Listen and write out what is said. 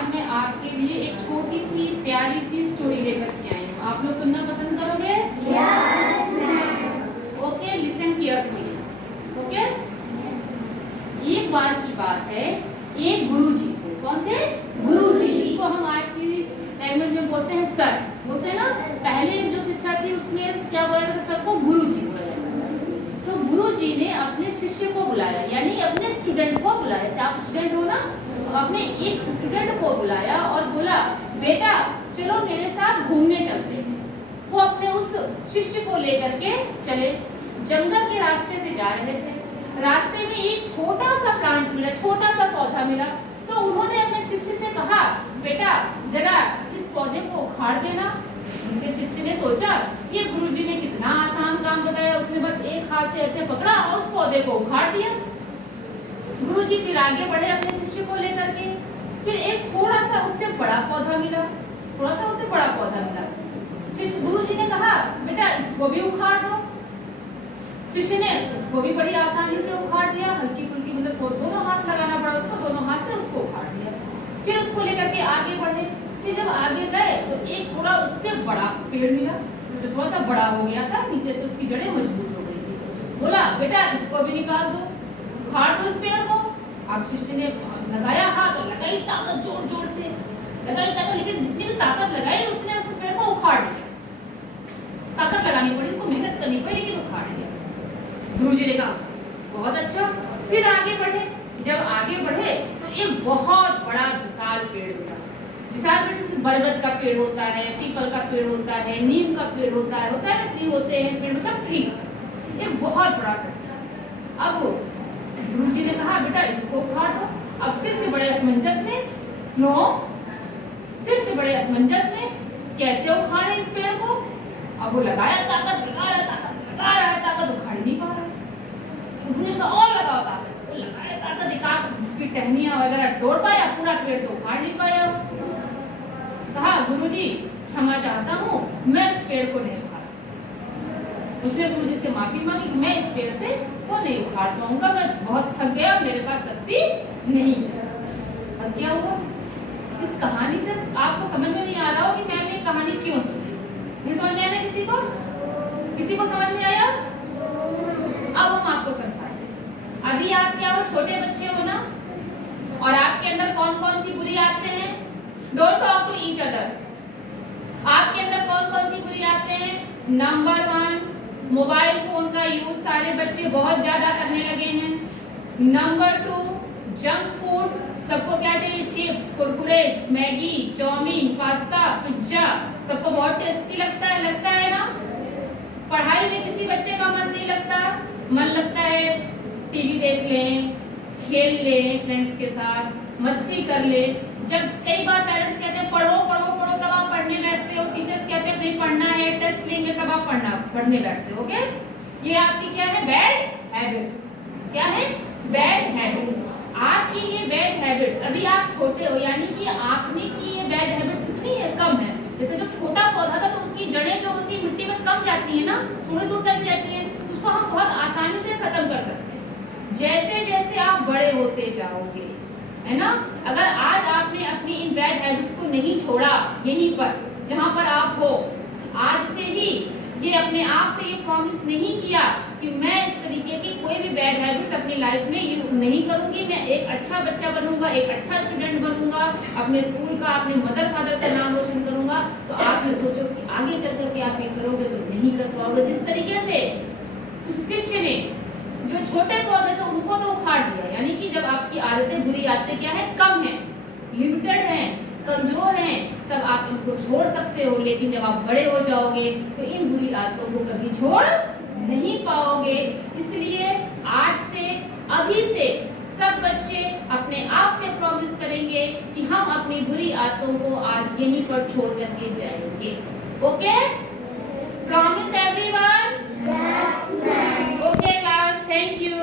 आज मैं आपके लिए एक छोटी सी प्यारी सी स्टोरी लेकर के आई हूँ। आप लोग सुनना पसंद करोगे? Yes, ma'am. Okay, listen carefully. Okay, एक बार की बात है, एक गुरुजी को, कौन थे? गुरुजी, जिसको हम आज की लैंग्वेज में बोलते हैं सर, बोलते हैं ना। पहले जो शिक्षा थी उसमें क्या बोला जाता था? सर को गुरुजी बोला जाता था। तो गुरुजी ने अपने शिष्य को बुलाया, यानी अपने स्टूडेंट को बुलाया। जैसे आप स्टूडेंट हो ना, तो अपने एक स्टूडेंट को बुलाया और बोला, बेटा चलो मेरे साथ घूमने चलते हैं। वो अपने उस शिष्य को लेकर के चले। जंगल के रास्ते से जा रहे थे। रास्ते में एक छोटा सा प्लांट मिला, छोटा सा पौधा मिला। तो उन्होंने अपने शिष्य से कहा, बेटा जरा इस पौधे को उखाड़ देना। उनके शिष्य ने सोचा, ये गुरुजी ने कितना आसान काम बताया, उसने बस एक हाथ से ऐसे पकड़ा और उस पौधे को उखाड़ दिया। गुरुजी फिर आगे बढ़े अपने शिष्य को लेकर के। फिर एक थोड़ा सा उससे बड़ा पौधा मिला, थोड़ा सा उससे बड़ा पौधा मिला। शिष्य गुरुजी ने कहा, बेटा इसको भी उखाड़ दो। शिष्य ने उसको भी बड़ी आसानी से उखाड़ दिया, हल्की फुल्की, मतलब दोनों हाथ लगाना पड़ा उसको, दोनों हाथ से उसको उखाड़ दिया। फिर उसको लेकर के आगे बढ़े। फिर जब आगे गए तो एक थोड़ा उससे बड़ा पेड़ मिला, जो थोड़ा सा बड़ा हो गया था, नीचे से उसकी जड़ें मजबूत हो गई थी। बोला, बेटा इसको भी निकाल दो, उखाड़ दो इस पेड़ को। अब शिष्य ने लगाया हाथ और लगाई ताकत, जोर जोर से लगाई ताकत, लेकिन जितनी भी ताकत लगाई उसने उस पेड़ को उखाड़ लिया। ताकत लगानी पड़ी, उसको मेहनत करनी पड़ी, लेकिन उखाड़ लिया। गुरुजी ने कहा, बहुत अच्छा। फिर आगे बढ़े। जब आगे बढ़े तो एक बहुत बड़ा विशाल पेड़ मिला। विशाल पेड़ जैसे बरगद का पेड़ होता है, पीपल का पेड़ होता है, नीम का पेड़ होता है ना, ट्री होते हैं पेड़, मतलब ट्री, एक बहुत बड़ा सा। अब गुरुजी ने कहा, बेटा इसको उखाड़ दो। अब शिष्य बड़े असमंजस में, नो, शिष्य बड़े असमंजस में, कैसे उखाड़े इस पेड़ को। अब वो लगाया ताकत, लगा रहा है ताकत, उखाड़ नहीं पा रहा। उन्होंने कहा, और लगाओ ताकत। वो लगाया ताकत, एक आध उसकी टहनियां वगैरह तोड़ पाया, पूरा पेड़ तो उखाड़ नहीं पाया। कहा, गुरुजी क्षमा चाहता हूँ, मैं इस पेड़ को नहीं उखाड़ सकता। उसने गुरुजी से माफी मांगी कि मैं इस पेड़ से को नहीं उखाड़ पाऊंगा, मैं बहुत थक गया, मेरे पास शक्ति नहीं है। अब क्या हुआ? इस कहानी से आपको समझ में नहीं आ रहा हो कि मैम ये कहानी क्यों सुनी? नहीं समझ में आया ना किसी को? किसी को समझ में आया? अब हम आपको समझाते हैं। अभी आप क्या हो, छोटे बच्चे हो ना, और आपके अंदर कौन कौन सी बुरी आदतें हैं? Don't talk to each other. आपके अंदर कौन कौन सी बुरी आदतें हैं? नंबर 1, मोबाइल फोन का यूज सारे बच्चे बहुत ज्यादा करने लगे हैं। नंबर 2, जंक फूड, सबको क्या चाहिए? Chips, Kurkure, Maggi, chowmein, pasta, pizza, सबको बहुत टेस्टी लगता है ना। पढ़ाई में किसी बच्चे का मन नहीं लगता, मन लगता है टीवी देख लें, खेल लें फ्रेंड्स के साथ, मस्ती कर ले। जब कई बार पेरेंट्स कहते हैं पढ़ो पढ़ो पढ़ो, तब आप पढ़ने बैठते हो। टीचर्स कहते हैं नहीं पढ़ना है, टेस्ट लेंगे, तब आप पढ़ने बैठते हो। ओके, ये आपकी क्या है? Bad habits. क्या है? Bad habits. आपकी ये बैड हैबिट्स, अभी आप छोटे हो, यानी कि आपने की ये बैड हैबिट्स कितनी है? कम है। जैसे जब छोटा पौधा था तो उसकी जड़ें जो होती है मिट्टी में कम जाती है ना, थोड़ी दूर तक जाती है, उसको हम बहुत आसानी से खत्म कर सकते हैं। जैसे जैसे आप बड़े होते जाओगे, है ना, अगर आज आपने अपनी इन बैड हैबिट्स को नहीं छोड़ा, यहीं पर जहां पर आप हो, आज से ही ये अपने आप से ये प्रॉमिस नहीं किया कि मैं इस तरीके की कोई भी बैड हैबिट्स अपनी लाइफ में यूज नहीं करूंगी, मैं एक अच्छा बच्चा बनूंगा, एक अच्छा स्टूडेंट बनूंगा, अपने स्कूल का, अपने मदर फादर का नाम रोशन करूंगा, तो आप ये सोचो कि आगे चल करके आप ये करोगे तो नहीं कर पाओगे। जिस तरीके से उस शिष्य ने जो छोटे पौधे थे उनको तो उखाड़ दिया, यानी कि जब आपकी आदतें, बुरी आदतें क्या है? कम है, लिमिटेड है, कमजोर हैं, तब आप इनको छोड़ सकते हो। लेकिन जब आप बड़े हो जाओगे तो इन बुरी आदतों को कभी छोड़ नहीं पाओगे। इसलिए आज से, अभी से सब बच्चे अपने आप से प्रॉमिस करेंगे कि हम अपनी बुरी आदतों को आज यहीं पर छोड़ करके जाएंगे। Okay, promise everyone? Yes, ma'am. Okay class, thank you.